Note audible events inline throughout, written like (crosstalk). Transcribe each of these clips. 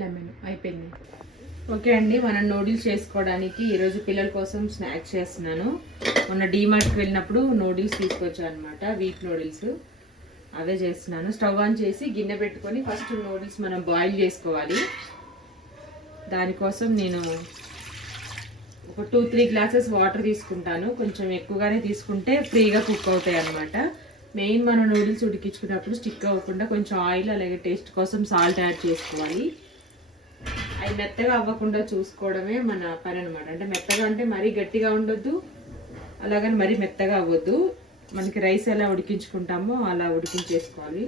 Lemon అయిపోయింది. Okay అండి మనం నూడిల్స్ చేసుకోవడానికి ఈరోజు పిల్లల కోసం స్నాక్స్ చేస్తున్నాను. మొన్న డీమార్ట్కి వెళ్ళినప్పుడు నూడిల్స్ తీసుకొచ్చాను అనమాట వీట్ నూడిల్స్. అవే చేస్తున్నాను. స్టవ్ ఆన్ చేసి గిన్నె పెట్టుకొని ఫస్ట్ నూడిల్స్ మనం బాయిల్ చేసుకోవాలి. దానికోసం నేను ఒక టూ త్రీ గ్లాసెస్ వాటర్ తీసుకుంటాను. కొంచెం ఎక్కువగానే తీసుకుంటే ఫ్రీగా కుక్ అవుతాయి అనమాట మెయిన్ మనం నూడిల్స్ ఉడికించుకున్నప్పుడు స్టిక్ అవ్వకుండా కొంచెం ఆయిల్ అలాగే టేస్ట్ కోసం సాల్ట్ యాడ్ చేసుకోవాలి. అవి మెత్తగా అవ్వకుండా చూసుకోవడమే మన పని అనమాట అంటే మెత్తగా అంటే మరీ గట్టిగా ఉండొద్దు అలాగని మరీ మెత్తగా అవ్వద్దు. మనకి రైస్ ఎలా ఉడికించుకుంటామో అలా ఉడికించేసుకోవాలి.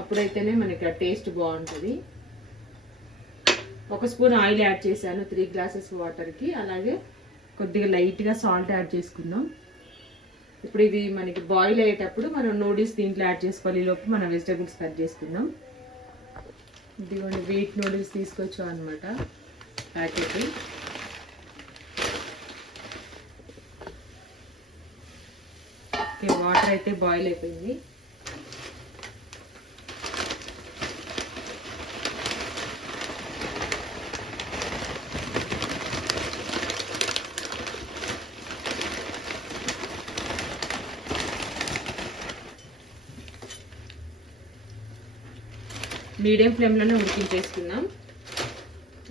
అప్పుడైతేనే మనకి ఆ టేస్ట్ బాగుంటుంది. ఒక స్పూన్ ఆయిల్ యాడ్ చేశాను త్రీ గ్లాసెస్ వాటర్కి. అలాగే కొద్దిగా లైట్గా సాల్ట్ యాడ్ చేసుకుందాం. ఇప్పుడు ఇది మనకి బాయిల్ అయ్యేటప్పుడు మనం నూడిల్స్ దీంట్లో యాడ్ చేసుకోవాలి. ఈ లోపు మనం వెజిటేబుల్స్ కట్ చేసుకుందాం. ఇదిగోండి వీట్ నూడిల్స్ తీసుకొచ్చాం అనమాట ప్యాకెట్. ఓకే వాటర్ అయితే బాయిల్ అయిపోయింది. మీడియం ఫ్లేమ్లోనే ఉడికించేసుకుందాం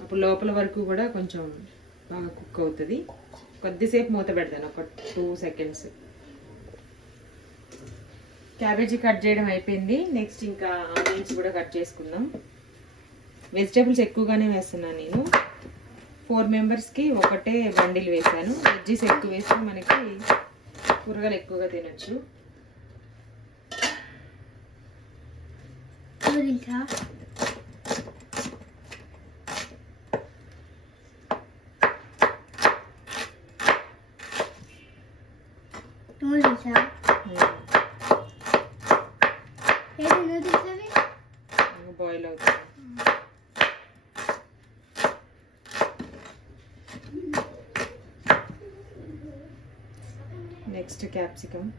అప్పుడు లోపల వరకు కూడా కొంచెం బాగా కుక్ అవుతుంది. కొద్దిసేపు మూత పెడతాను ఒక టూ సెకండ్స్. క్యాబేజీ కట్ చేయడం అయిపోయింది. నెక్స్ట్ ఇంకా ఆనియన్స్ కూడా కట్ చేసుకుందాం. వెజిటేబుల్స్ ఎక్కువగానే వేస్తున్నాను నేను. ఫోర్ మెంబర్స్కి ఒకటే బండిలు వేసాను వెజ్జీస్ ఎక్కువ వేస్తే మనకి కూరగాయలు ఎక్కువగా తినొచ్చు. ఇంకా నూడిల్సా ఏది నూడిల్స్ అవి బాయిల్ అవుతుంది నెక్స్ట్ క్యాప్సికమ్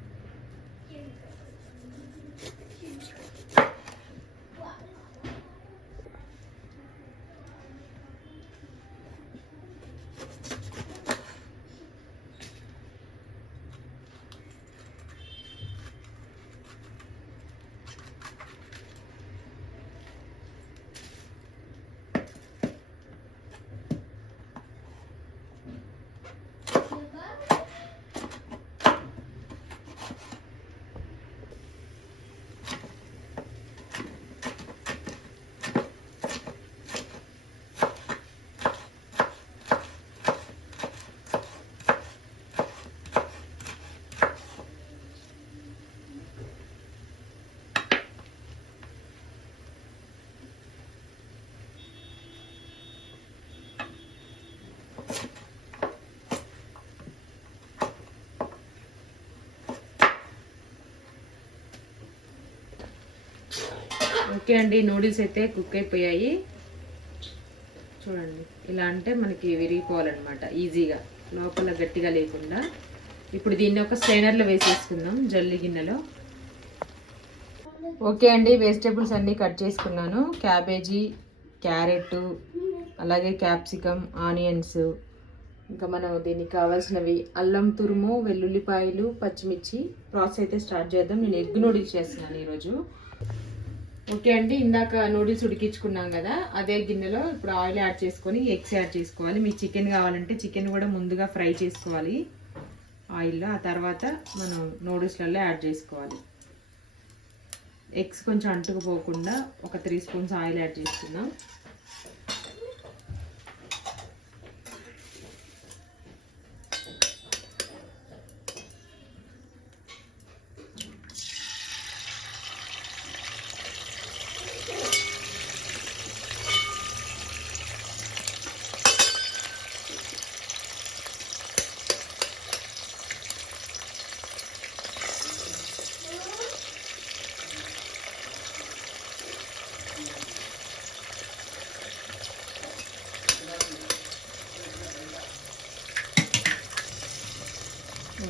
ఓకే అండి నూడిల్స్ అయితే కుక్ అయిపోయాయి. చూడండి ఇలా అంటే మనకి విరిగిపోవాలన్నమాట ఈజీగా లోపల గట్టిగా లేకుండా. ఇప్పుడు దీన్ని ఒక స్ట్రైనర్లో వేసేసుకుందాం జల్లి గిన్నెలో. ఓకే అండి వెజిటేబుల్స్ అన్నీ కట్ చేసుకున్నాను. క్యాబేజీ క్యారెట్ అలాగే క్యాప్సికమ్ ఆనియన్స్. ఇంకా మనం దీనికి కావాల్సినవి అల్లం తురుము వెల్లుల్లిపాయలు పచ్చిమిర్చి ప్రాసెస్ అయితే స్టార్ట్ చేద్దాం. నేను ఎగ్ నూడిల్స్ చేస్తున్నాను ఈరోజు. ఓకే అండి ఇందాక నూడిల్స్ ఉడికించుకున్నాం కదా అదే గిన్నెలో ఇప్పుడు ఆయిల్ యాడ్ చేసుకొని ఎగ్స్ యాడ్ చేసుకోవాలి. మీకు చికెన్ కావాలంటే చికెన్ కూడా ముందుగా ఫ్రై చేసుకోవాలి. ఆయిల్లో ఆ తర్వాత మనం నూడిల్స్లలో యాడ్ చేసుకోవాలి. ఎగ్స్ కొంచెం అంటుకుపోకుండా ఒక త్రీ స్పూన్స్ ఆయిల్ యాడ్ చేసుకుందాం.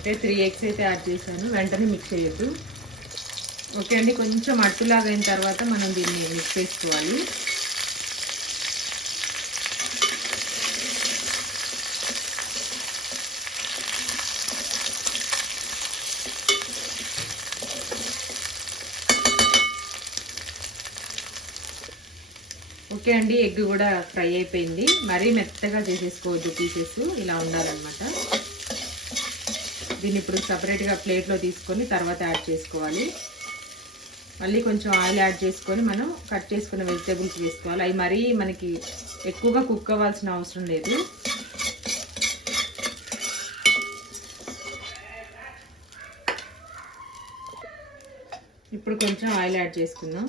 అంటే త్రీ ఎగ్స్ అయితే యాడ్ చేశాను. వెంటనే మిక్స్ చేయొద్దు. ఓకే అండి కొంచెం అట్టులాగా అయిన తర్వాత మనం దీన్ని మిక్స్ చేసుకోవాలి. ఓకే అండి ఎగ్ కూడా ఫ్రై అయిపోయింది. మరీ మెత్తగా చేసేసుకోవద్దు పీసెస్ ఇలా ఉండాలన్నమాట. దీన్ని ఇప్పుడు సపరేట్గా ప్లేట్లో తీసుకొని తర్వాత యాడ్ చేసుకోవాలి. మళ్ళీ కొంచెం ఆయిల్ యాడ్ చేసుకొని మనం కట్ చేసుకున్న వెజిటేబుల్స్ వేసుకోవాలి. అవి మరీ మనకి ఎక్కువగా కుక్ అవ్వాల్సిన అవసరం లేదు. ఇప్పుడు కొంచెం ఆయిల్ యాడ్ చేసుకుందాం.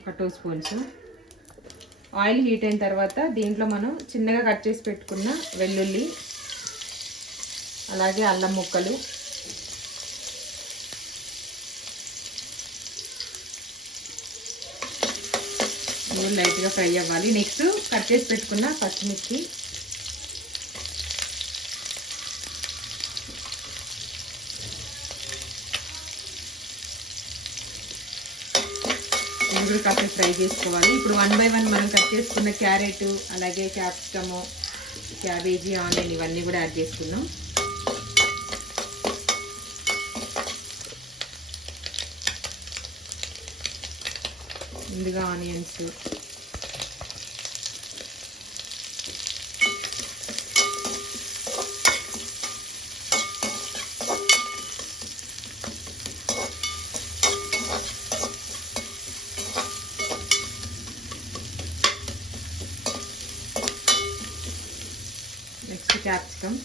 ఒక టూ స్పూన్స్ ఆయిల్ హీట్ అయిన తర్వాత దీంట్లో మనం చిన్నగా కట్ చేసి పెట్టుకున్న వెల్లుల్లి అలాగే అల్లం ముక్కలు. ఇవి లైట్గా ఫ్రై అవ్వాలి. నెక్స్ట్ కట్ చేసి పెట్టుకున్న పచ్చిమిర్చి. ఇవి కూడా కాసేపు ఫ్రై చేసుకోవాలి. ఇప్పుడు వన్ బై వన్ మనం కట్ చేసుకున్న క్యారెట్ అలాగే క్యాప్సికము క్యాబేజీ ఆనియన్ ఇవన్నీ కూడా యాడ్ చేసుకున్నాం ముందుగా onions. Next capsicum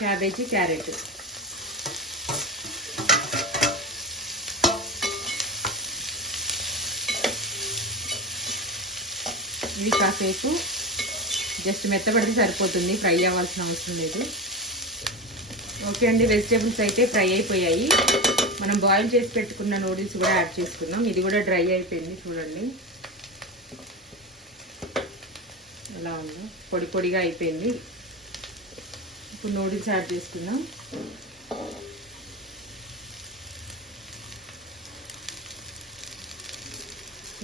cabbage carrot. ఇవి కాసేపు జస్ట్ మెత్తపడితే సరిపోతుంది ఫ్రై అవ్వాల్సిన అవసరం లేదు. ఓకే అండి వెజిటేబుల్స్ అయితే ఫ్రై అయిపోయాయి. మనం బాయిల్ చేసి పెట్టుకున్న నూడిల్స్ కూడా యాడ్ చేసుకుందాం. ఇది కూడా డ్రై అయిపోయింది చూడండి. ఎలా ఉందో? పొడి పొడిగా అయిపోయింది. ఇప్పుడు నూడిల్స్ యాడ్ చేసుకుందాం.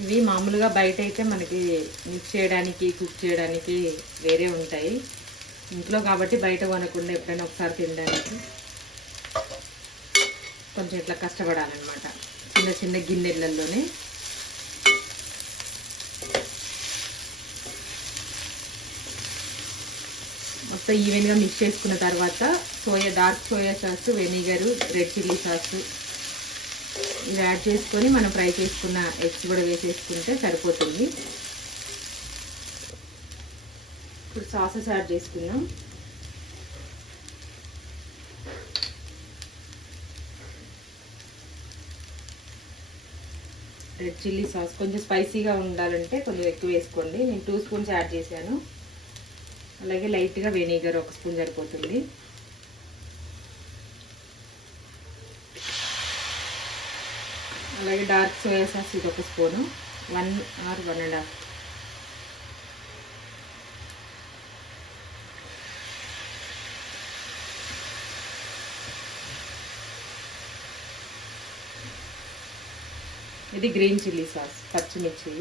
ఇవి మామూలుగా బయట అయితే మనకి మిక్స్ చేయడానికి కుక్ చేయడానికి వేరే ఉంటాయి. ఇంట్లో కాబట్టి బయట కొనకుండా ఎప్పుడైనా ఒకసారి తినడానికి కొంచెం ఇట్లా కష్టపడాలన్నమాట. చిన్న చిన్న గిన్నెలలోనే. సో ఈవెన్గా మిక్స్ చేసుకున్న తర్వాత soya dark soya sauce vinegar red chilli sauce ఇవి యాడ్ చేసుకొని మనం ఫ్రై చేసుకున్న ఎగ్స్ కూడా వేసేసుకుంటే సరిపోతుంది. ఇప్పుడు సాసెస్ యాడ్ చేసుకుందాం. రెడ్ చిల్లీ సాస్ కొంచెం స్పైసీగా ఉండాలంటే కొంచెం ఎక్కువ వేసుకోండి. నేను టూ స్పూన్స్ యాడ్ చేశాను. అలాగే లైట్గా వెనిగర్ ఒక స్పూన్ సరిపోతుంది. అలాగే డార్క్ సోయా సాస్ ఇది ఒక spoon. One or one and half. ఇది గ్రీన్ చిల్లీ సాస్ పచ్చిమిర్చి.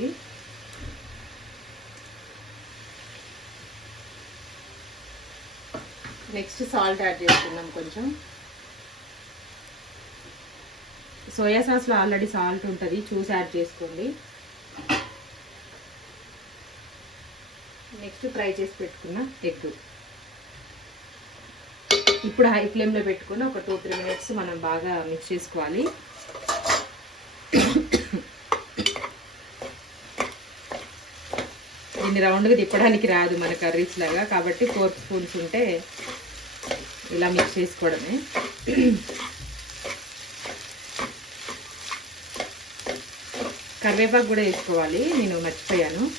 నెక్స్ట్ సాల్ట్ యాడ్ చేసుకుందాం కొంచెం. సోయా సాస్లో ఆల్రెడీ సాల్ట్ ఉంటుంది చూసి యాడ్ చేసుకోండి. నెక్స్ట్ ఫ్రై చేసి పెట్టుకున్న ఎగ్. ఇప్పుడు హై ఫ్లేమ్లో పెట్టుకుని ఒక టూ త్రీ మినిట్స్ మనం బాగా మిక్స్ చేసుకోవాలి. దీన్ని రౌండ్గా తిప్పడానికి రాదు మన కర్రీస్ లాగా కాబట్టి ఫోర్ స్పూన్స్ ఉంటే ఇలా మిక్స్ చేసుకోవడమే. కరివేపాకు కూడా వేసుకోవాలి. నేను మర్చిపోయాను.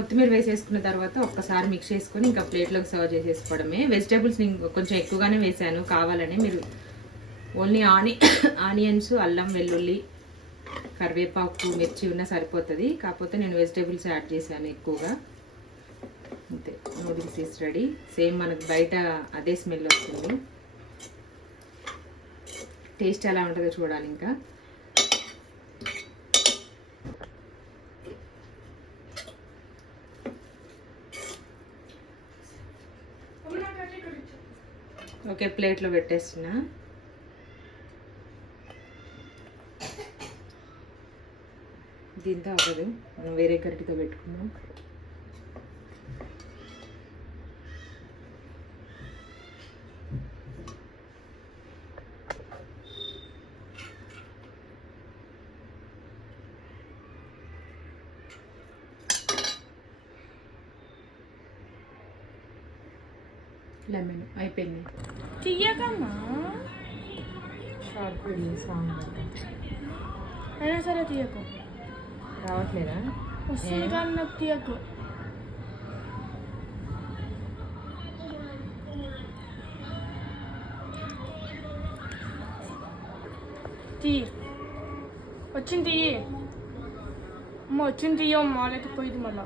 కొత్తిమీర వేసేసుకున్న తర్వాత ఒక్కసారి మిక్స్ చేసుకొని ఇంకా ప్లేట్లోకి సర్వ్ చేసేసుకోవడమే. వెజిటేబుల్స్ కొంచెం ఎక్కువగానే వేసాను. కావాలని మీరు ఓన్లీ ఆని (coughs) ఆనియన్స్ అల్లం వెల్లుల్లి కరివేపాకు మిర్చి ఉన్నా సరిపోతుంది. కాకపోతే నేను వెజిటేబుల్స్ యాడ్ చేశాను ఎక్కువగా. అంతే. నూడిల్స్ ఈస్ రెడీ సేమ్ మనకు బయట అదే స్మెల్ వస్తుంది. టేస్ట్ ఎలా ఉంటుందో చూడాలి ఇంకా. ఓకే ప్లేట్లో పెట్టేస్తున్నా. దీంతో అవ్వదు మనం వేరే కరిటితో పెట్టుకుందాం. లెమన్ అయిపోయింది తీయకమ్మా షార్ట్ సాంగ్ అయినా సరే తీయకు రావట్లేదా వస్తుంది కానీ నాకు తీయకు తీ వచ్చింది తీయి అమ్మ వచ్చింది తీయమ్మా లేకపోతే పోయింది మళ్ళా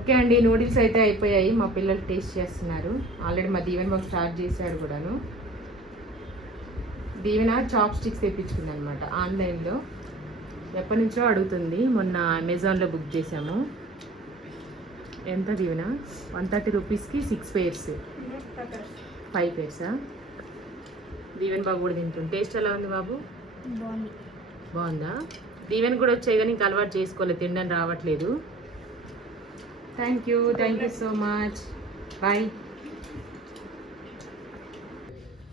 ఓకే అండి నూడిల్స్ అయితే అయిపోయాయి. మా పిల్లలు టేస్ట్ చేస్తున్నారు. ఆల్రెడీ మా దీవెన్ బాబు స్టార్ట్ చేశాడు కూడాను. దీవెన చాప్ స్టిక్స్ తెప్పించుకుంది అనమాట ఆన్లైన్లో. ఎప్పటి నుంచో అడుగుతుంది. మొన్న అమెజాన్లో బుక్ చేసాము ఎంత దీవెన? వన్ థర్టీ రూపీస్కి సిక్స్ పేర్స్. ఫైవ్ పేర్సా? దీవెన్ బాబు కూడా తింటుంది టేస్ట్ ఎలా ఉంది బాబు? బాగుంది. దీవెన్ కూడా వచ్చాయి కానీ ఇంకా అలవాటు చేసుకోలేదు. తినడం రావట్లేదు. Thank you thank you so much bye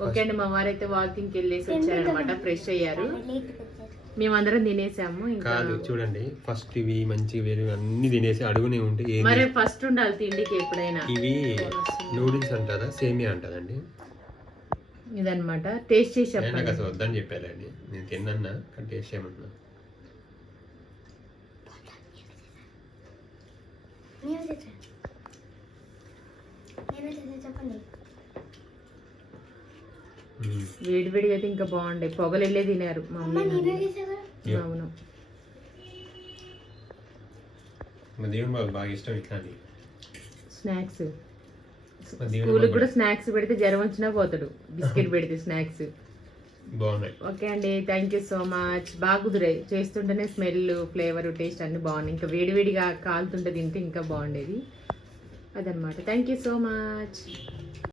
okay అండి మా వారైతే వాకింగ్కి వెళ్ళేసి వచ్చారనమాట ఫ్రెష్ అయ్యారు. మేమందరం తినేసాము ఇంకా కాదు చూడండి ఫస్ట్ ఇవి మంచి వేరు అన్ని తినేసి అడుగునే ఉంటే మరి ఫస్ట్ ఉండాలి తిండికి ఎప్పుడైనా. ఇవి నూడిల్స్ అంటారా సేమియా అంటారండి? ఇదన్నమాట టేస్ట్ చేసి నాకు చెప్పండి. అసలు వద్దని చెప్పారండి నేను తిన్నా కానీ వేడి వేడిగా అయితే ఇంకా బాగుండే. పొగలు వెళ్ళే తినారు మా. అవును. బాగా ఇష్టం ఇట్లాంటి స్నాక్స్. స్కూల్కి కూడా. స్నాక్స్ పెడితే జ్వరం వచ్చినా పోతాడు. బిస్కెట్ పెడితే స్నాక్స్. బాగున్నాయి. ఓకే అండి థ్యాంక్ యూ సో మచ్ బాగా కుదిరాయి. చేస్తుంటేనే స్మెల్ ఫ్లేవర్ టేస్ట్ అన్ని బాగున్నాయి. ఇంకా వేడివేడిగా కాలుతుంటే తింటే ఇంకా బాగుండేది. అదనమాట థ్యాంక్ యూ సో మచ్